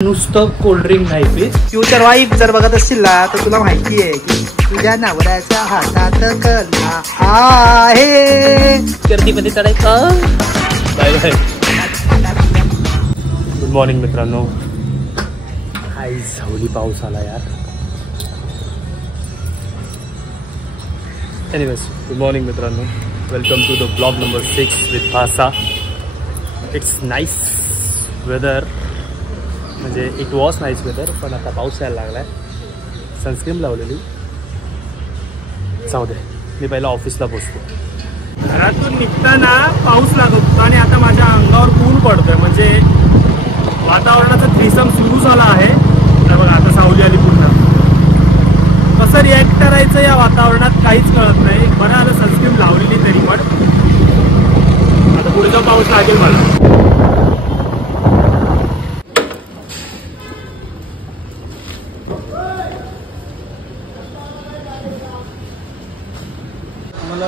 नुसतं कोल्ड्रिंक नाही पीत. फ्युचर वाईफ जर बघत असतील ना तर तुला माहिती आहे की तुझ्या नवऱ्याच्या हातात कला आहे. गर्दीमध्ये चढायचं. Bye bye. गुड मॉर्निंग मित्रांनो. आई सावली पाऊस आला यार. एनिवेज गुड मॉर्निंग मित्रांनो. Welcome to the blog number 6 with Bhasa. It's nice weather, म्हणजे इट वॉज नाईस वेदर, पण आता पाऊस यायला लागला आहे. सनस्क्रीन लावलेली. जाऊ दे, मी पहिला ऑफिसला पोचतो. घरातून निघताना पाऊस लागत होता आणि आता माझ्या अंगावर ऊन पडतोय, म्हणजे वातावरणाचा थ्रीसम सुरू झाला आहे. तर बघा आता सावली आली पुन्हा. कसं रिॲक्ट करायचं या वातावरणात काहीच कळत नाही. बरं आलं सनस्क्रीन लावलेली तरी, पण आता पुढे जाऊन पाऊस लागेल मला. मला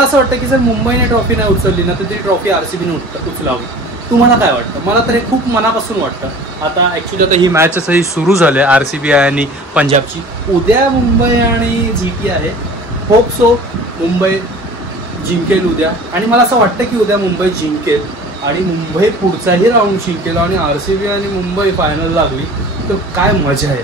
असं वाटतं की जर मुंबईने ट्रॉफी नाही उचलली ना तर ती ट्रॉफी RCBने उचलावी. तुम्हाला काय वाटतं? मला तर हे खूप मनापासून वाटतं. आता ॲक्च्युली आता ही मॅच असं सुरू झाली आहे RCB आणि पंजाबची. उद्या मुंबई आणि GT आहे. होप सो मुंबई जिंकेल उद्या, आणि मला असं वाटतं की उद्या मुंबई जिंकेल आणि मुंबई पुढचाही राऊंड जिंकेल आणि RCB आणि मुंबई फायनल लागली तर काय मजा आहे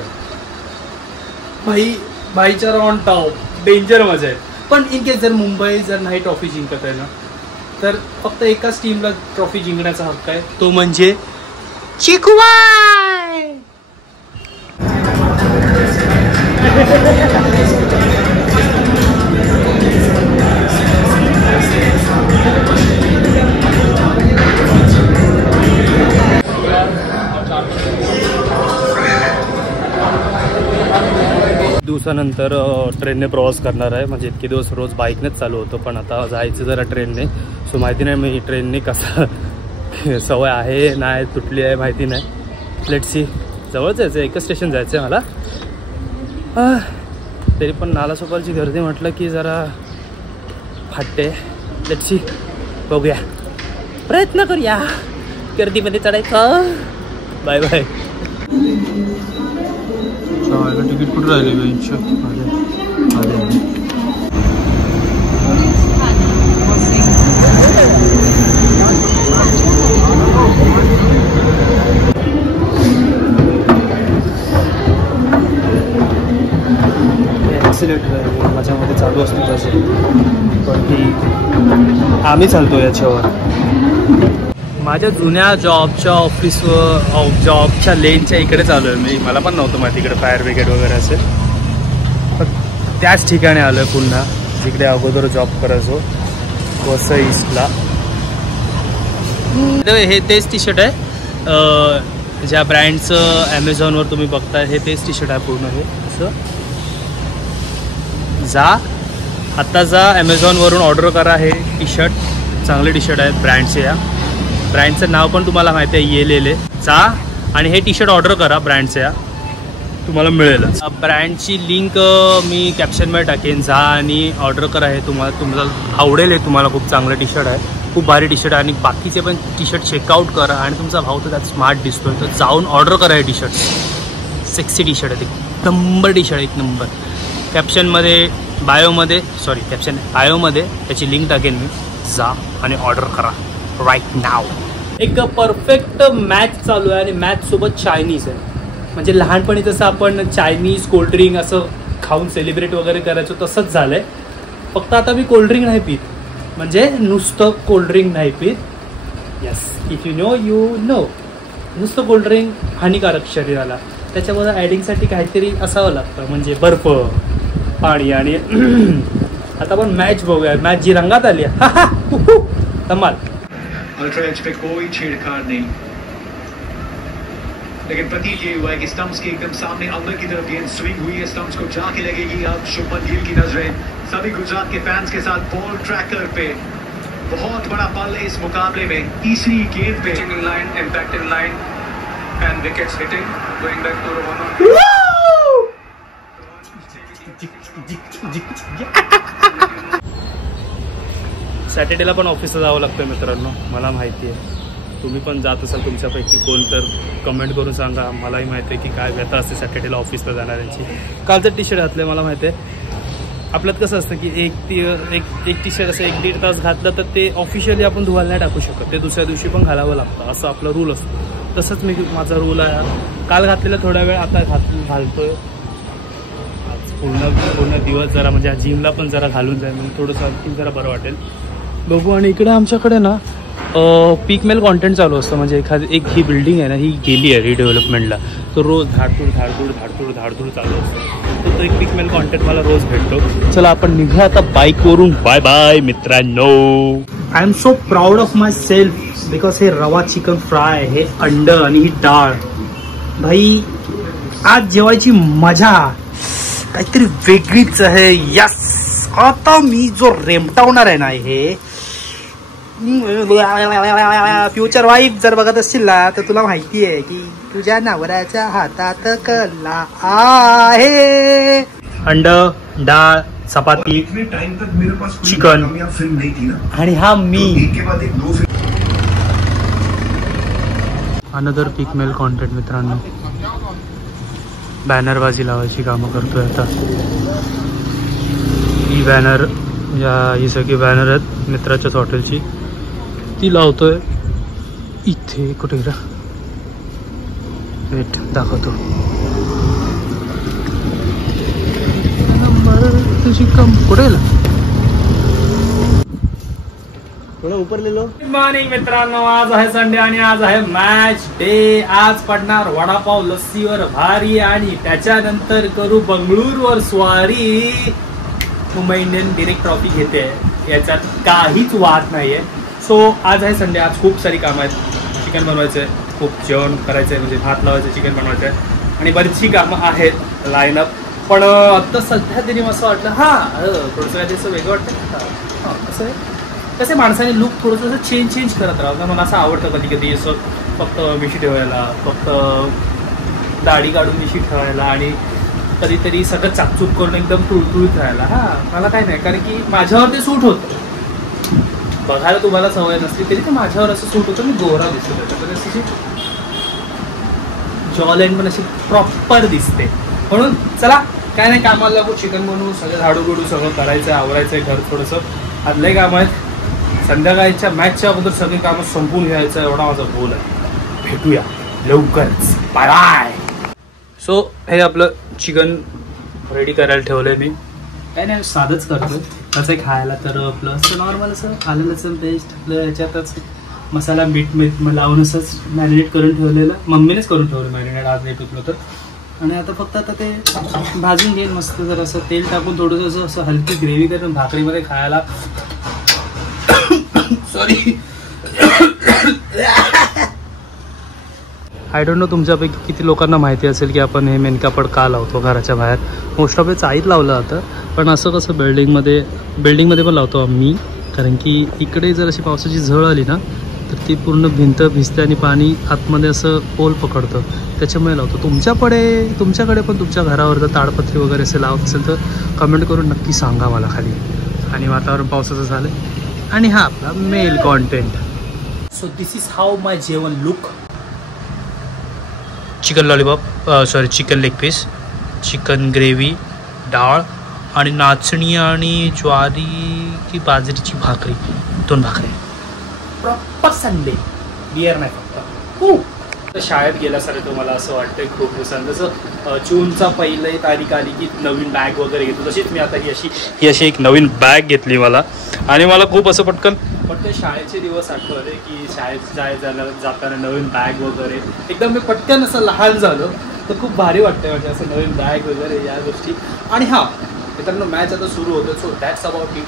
भाईच्या ऑन टॉप. डेंजर मजा आहे. पण इन केस जर मुंबई जर नाही ट्रॉफी जिंकत आहे ना तर फक्त एकाच टीमला ट्रॉफी जिंकण्याचा हक्क आहे, तो म्हणजे चिकवाय. दिवसानंतर ट्रेनने प्रवास करणार आहे. म्हणजे इतके दिवस रोज बाईकनेच चालू होतं, पण आता जायचं जरा ट्रेनने. सो माहिती नाही मी ट्रेनने कसा सवय आहे नाही तुटली आहे माहिती नाही. Let's see. जवळ जायचं आहे, एकच स्टेशन जायचं आहे मला. तरी पण नालासोपारची गर्दी म्हटलं की जरा फाटते. लेट्स सी, बघूया, प्रयत्न करूया गर्दीमध्ये चढायचं. Bye bye. तिकीट कुठं राहिले बेंच? ॲक्सिलेटर माझ्यामध्ये चालू असतो तसे, पण ती आम्ही चालतो याच्यावर. माझ्या जुन्या जॉबच्या लेनच्या इकडे चालू आहे मी. मला पण नव्हतं माहिती इकडे फायर ब्रिगेड वगैरे असेल, पण त्याच ठिकाणी आलो आहे पुन्हा जिकडे अगोदर जॉब करायचो, वसई ईस्टला. हे तेच टी शर्ट आहे ज्या ब्रँडचं ॲमेझॉनवर तुम्ही बघताय. हे तेच टी शर्ट आहे पूर्ण. हे असं जा ॲमेझॉनवरून ऑर्डर करा. हे टी शर्ट चांगले टी शर्ट आहेत ब्रँडचे. या ब्रँडचं नाव पण तुम्हाला माहिती आहे, येलेले. जा आणि हे टी शर्ट ऑर्डर करा ब्रँडचे. या तुम्हाला मिळेलच. ब्रँडची लिंक मी कॅप्शनमध्ये टाकेन. जा आणि ऑर्डर करा. हे तुम्हाला आवडेल. हे तुम्हाला खूप चांगलं टी शर्ट आहे, खूप भारी टी शर्ट आहे. आणि बाकीचे पण टी शर्ट चेकआउट करा. आणि तुमचा भाऊ तर त्यात स्मार्ट दिसतोय तर जाऊन ऑर्डर करा हे T shirt. Sexy T shirt आहे, एक नंबर टी शर्ट, एक नंबर. बायोमध्ये त्याची लिंक टाकेन मी. जा आणि ऑर्डर करा राईट नाव. एक परफेक्ट मॅच चालू आहे आणि मॅच सोबत चायनीज आहे. म्हणजे लहानपणी जसं आपण चायनीज कोल्ड्रिंक असं खाऊन सेलिब्रेट वगैरे करायचो तसंच झालं आहे. फक्त आता मी कोल्ड्रिंक नाही पीत, म्हणजे नुसतं कोल्ड्रिंक नाही पीत. यस, इफ यू नो नुसतं कोल्ड्रिंक हानिकारक शरीराला. त्याच्यामध्ये ॲडिंगसाठी काहीतरी असावं लागतं, म्हणजे बर्फ, पाणी. आणि आता आपण मॅच बघूया. मॅच जी रंगात आली आहे धमाल. अल्ट्रा एज पे कोई छेड़छाड़ नहीं, लेकिन प्रतीक ये हुआ है कि स्टंप्स के एकदम सामने अंदर की तरफ गेंद स्विंग हुई है. स्टंप्स को जाके लगेगी. अब शुभमन गिल की नजरें सभी गुजरात के फैंस के साथ बॉल ट्रैकर पे. बहुत बड़ा पल है इस मुकाबले में. तीसरी गेंद पे in line, impact in line and wickets hitting, going back to one. सॅटर्डेला पण ऑफिसला जावं लागतं मित्रांनो, मला माहिती आहे. तुम्ही पण जात असाल तुमच्यापैकी कोण तर कमेंट करून सांगा. मलाही माहिती आहे की काय व्यथा असते सॅटर्डेला ऑफिसला जाणाऱ्यांची. कालचं टी शर्ट घातलं मला माहिती आहे. आपल्यात कसं असतं की एक टी शर्ट असं 1-1.5 तास घातलं तर ते ऑफिशियली आपण धुवायला नाही टाकू शकत. ते दुसऱ्या दिवशी पण घालावं लागतं, असं आपला रूल असतो. तसंच माझा रूल आहे. काल घातलेला थोडा वेळ आता घालतोय. आज पूर्ण दिवस जरा म्हणजे जिमला पण जरा घालून जाईल म्हणजे थोडंसं आणखी जरा बरं वाटेल. बघू. आणि इकडे आमच्याकडे ना पीकमेल कॉन्टेंट चालू असतं. म्हणजे एक ही बिल्डिंग आहे ना, ही गेली आहे रिडेव्हलपमेंटला. तो रोज धाडधूड चालू असतो. तो एक पीकमेल कॉन्टेंट मला रोज भेटतो. चला आपण निघूया आता बाईकवरून. बाय बाय मित्रांनो. I am so proud of my self because हे रवा चिकन फ्राय, हे अंड आणि ही डाळ, भाई आज जेवायची मजा काहीतरी वेगळीच आहे. यस, आता मी जो रेमटावणार आहे ना, हे फ्युचर वाईफ जर बघत असतील ना तर तुला माहिती आहे की तुझ्या नवऱ्याच्या हातात कला आहे. अंड, डाळ, चपाती, चिकन आणि हा मी. अनदर पीकमेल कॉन्टेंट मित्रांनो. बॅनरबाजी लावायची कामं करतोय आता. ही बॅनर, ही सगळी बॅनर आहेत मित्राच्याच हॉटेलची, ती लावतोय इथे. कुठे गेला वेट दाखवतो. तुझी कम कुठे गेला? थोडं उपरलेलो. गुड मॉर्निंग मित्रांनो. आज आहे संडे आणि आज आहे मॅच डे. आज पडणार वडापाव लस्सीवर भारी आणि त्याच्यानंतर करू बंगळूरवर स्वारी. मुंबई इंडियन डिरेक्ट ट्रॉफी घेते, याच्यात काहीच वाद नाहीये. सो आज आहे संडे. आज खूप सारी कामं आहेत. चिकन बनवायचं आहे, खूप जेवण करायचं आहे, म्हणजे भात लावायचं, चिकन बनवायचं आहे आणि बरीचशी कामं आहेत लाईनअप. पण आत्ता सध्या तरी असं वाटलं थोडंसं काही असं वेगळं वाटतं. असं आहे कसे माणसाने लुक थोडंसं चेंज करत राहतं. मला असं आवडतं कधी कधी असं फक्त मिशी ठेवायला, फक्त दाढी काढून मिशी ठेवायला आणि कधीतरी सगळं चाकचूक करून एकदम टुळटुळीत राहायला. मला काय नाही, कारण की माझ्यावर ते सूट होतं. बघायला तुम्हाला सवय नसली तरी ते माझ्यावर असं सूट होतं. मी गोरा दिसतो त्याच्यामध्ये, अशी जॉ लाईन पण अशी प्रॉपर दिसते. म्हणून चला काय नाही, कामाला लागू, चिकन बनवू, सगळं झाडू सगळं करायचं, आवरायचं आहे घर थोडंसं. आदले काम आहेत. संध्याकाळच्या मॅचच्या अगोदर सगळी कामं संपून घ्यायचं एवढा माझा गोल आहे. भेटूया लवकरच. Bye bye. सो हे आपलं चिकन रेडी करायला ठेवलंय मी. काय नाही, साधंच करतो कसं खायला. तर आपलं असं नॉर्मल असं आलं लसूण पेस्ट, आपलं ह्याच्यातच मसाला मीठ लावून असंच मॅरिनेट करून ठेवलेलं. मम्मीनेच करून ठेवलं मॅरिनेट, आज लेट होतं तर. आणि आता फक्त आता ते भाजून घेईन मस्त. जर असं तेल टाकून थोडंसं असं हलकी ग्रेव्ही करून भाकरीमध्ये खायला. सॉरी, आय डोंट नो तुमच्यापैकी किती लोकांना माहिती असेल की आपण हे मेनकापड का लावतो घराच्या बाहेर. मोस्ट ऑफ हे चाळीत लावलं जातं, पण असं कसं बिल्डिंगमध्ये पण लावतो आम्ही. कारण की इकडे जर अशी पावसाची झळ आली ना तर ती पूर्ण भिंत भिजते आणि पाणी आतमध्ये असं पोल पकडतं, त्याच्यामुळे लावतो. तुमच्याकडे पण तुमच्या घरावर जर ताडपत्री वगैरे असे लावत असेल तर कमेंट करून नक्की सांगा मला खाली. आणि वातावरण पावसाचं झालं. आणि हा आपला mail content. So this is how my जेवण look. Chicken lollipop, chicken leg piece, chicken gravy, डाळ आणि नाचणी आणि ज्वारी की बाजरीची भाकरी, 2 भाकरी. Proper Sunday. बियर नाही फक्त. शाळेत गेल्यासारखं मला असं वाटतंय खूप दिवसांनी. जसं जूनचा पहिली तारीख आली की नवीन बॅग वगैरे घेतो, तशीच मी आता ही अशी एक नवीन बॅग घेतली मला. आणि मला खूप असं पटकन शाळेचे दिवस आठवले की शाळेत जाताना नवीन बॅग वगैरे एकदम मी पटकन असं लहान झालो. तर खूप भारी वाटतंय म्हणजे असं नवीन बॅग वगैरे या गोष्टी. आणि हां मित्रांनो, मॅच आता सुरू होतं. So that's about it.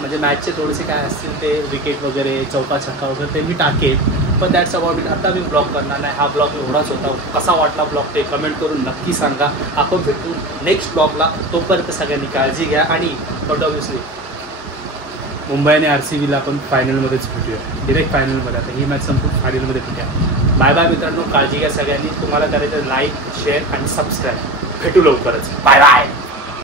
म्हणजे मॅचचे थोडेसे काय असतील ते विकेट वगैरे, चौका छक्का वगैरे ते मी टाकेल. पण दॅट्स अबाउट इट. आता मी ब्लॉग करणार नाही. हा ब्लॉग एवढाच होता. कसा वाटला ब्लॉग ते कमेंट करून नक्की सांगा. आपण भेटू नेक्स्ट ब्लॉगला. तोपर्यंत सगळ्यांनी काळजी घ्या. आणि ऑब्व्हियसली मुंबई आणि RCBला आपण फायनलमध्येच भेटूया, डिरेक्ट फायनलमध्ये. आता ही मॅच संपून फायनलमध्ये भेटूया. बाय बाय मित्रांनो. काळजी घ्या सगळ्यांनी. तुम्हाला करायचं लाईक, शेअर आणि सबस्क्राईब. भेटू लवकरच. Bye bye.